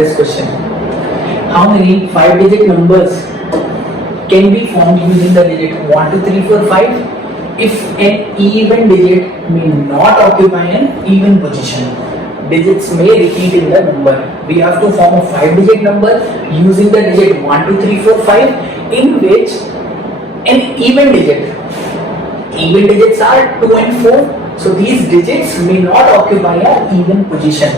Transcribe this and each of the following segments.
this question. How many 5-digit numbers can be formed using the digit 1, 2, 3, 4, 5 if an even digit may not occupy an even position? Digits may repeat in the number. We have to form a 5-digit number using the digit 1, 2, 3, 4, 5 in which an even digit. Even digits are 2 and 4. So these digits may not occupy an even position.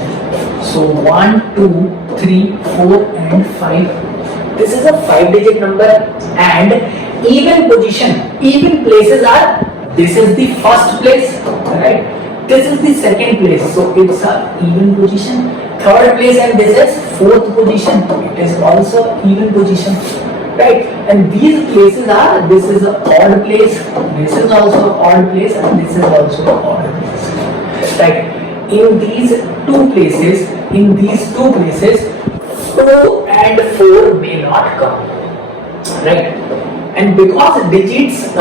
So 1, 2, 3, 4 and 5. This is a 5-digit number and even position, even places are, this is the first place, right? This is the second place, so it's a even position. Third place and this is fourth position. It is also even position, right? And these places are, this is an odd place, this is also an odd place, and this is also an odd place, right? In these two places, 2 and 4 may not come, right? And because digits,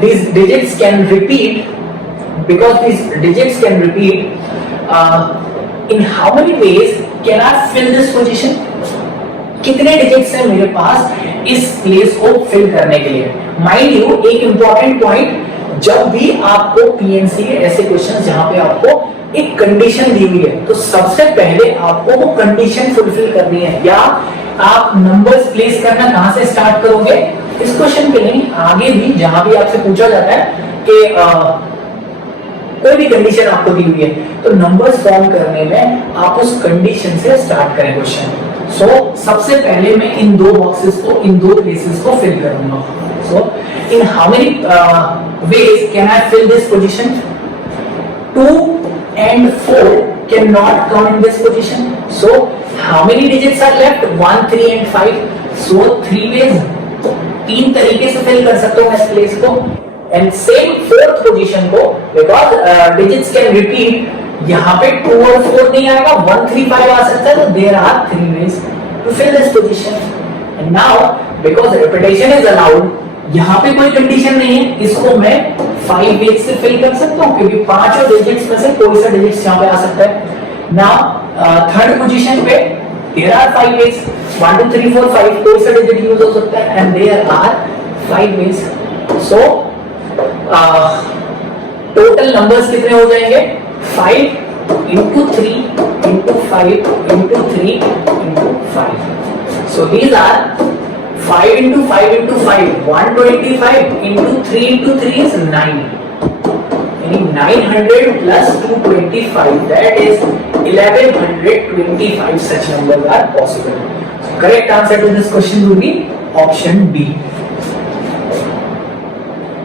these digits can repeat. Because these digits can repeat, in how many ways can I fill this position? कितने digits हैं मेरे पास इस place को fill करने के लिए? Mind you, एक important point, जब भी आपको PNC के ऐसे questions जहाँ पे आपको एक condition दी हुई है, तो सबसे पहले आपको वो condition fulfill करनी है. या आप numbers place करना कहाँ से start करोगे? इस question पे नहीं, आगे भी जहाँ भी आपसे पूछा जाता है कि कोई भी कंडीशन आपको दी हुई है तो नंबर्स फॉर्म करने में आप उस कंडीशन से स्टार्ट करें क्वेश्चन. सो सबसे पहले मैं इन दो बॉक्सेस को, इन दो प्लेसेस को फिल करूंगा. So in how many ways can I fill this position? 2 and 4 cannot come in this position. So how many digits are left? 1, 3 and 5. So 3 ways, 3 तरीके से फिल कर सकता हूँ इस प्लेस को. And same fourth position को, because digits can repeat, यहाँ पे 2 और 4 नहीं आएगा, 1, 3, 5 आ सकता है. तो there are 3 ways to fill this position. And now because repetition is allowed, यहाँ पे कोई condition नहीं है, इसको मैं 5 ways से fill कर सकता हूँ क्योंकि पांचों digits में से कोई सा digits यहाँ पे आ सकता है. Now third position पे there are 5 ways, 1, 2, 3, 4, 5 कोई सा digit use हो सकता है and there are 5 ways. So total numbers कितने हो जाएंगे? 5 into 3 into 5 into 3 into 5. So these are 5 into 5 into 5, 125 into 3 into 3 is 9. Meaning 900 plus 225, that is 1125 such numbers are possible. So correct answer to this question will be option B.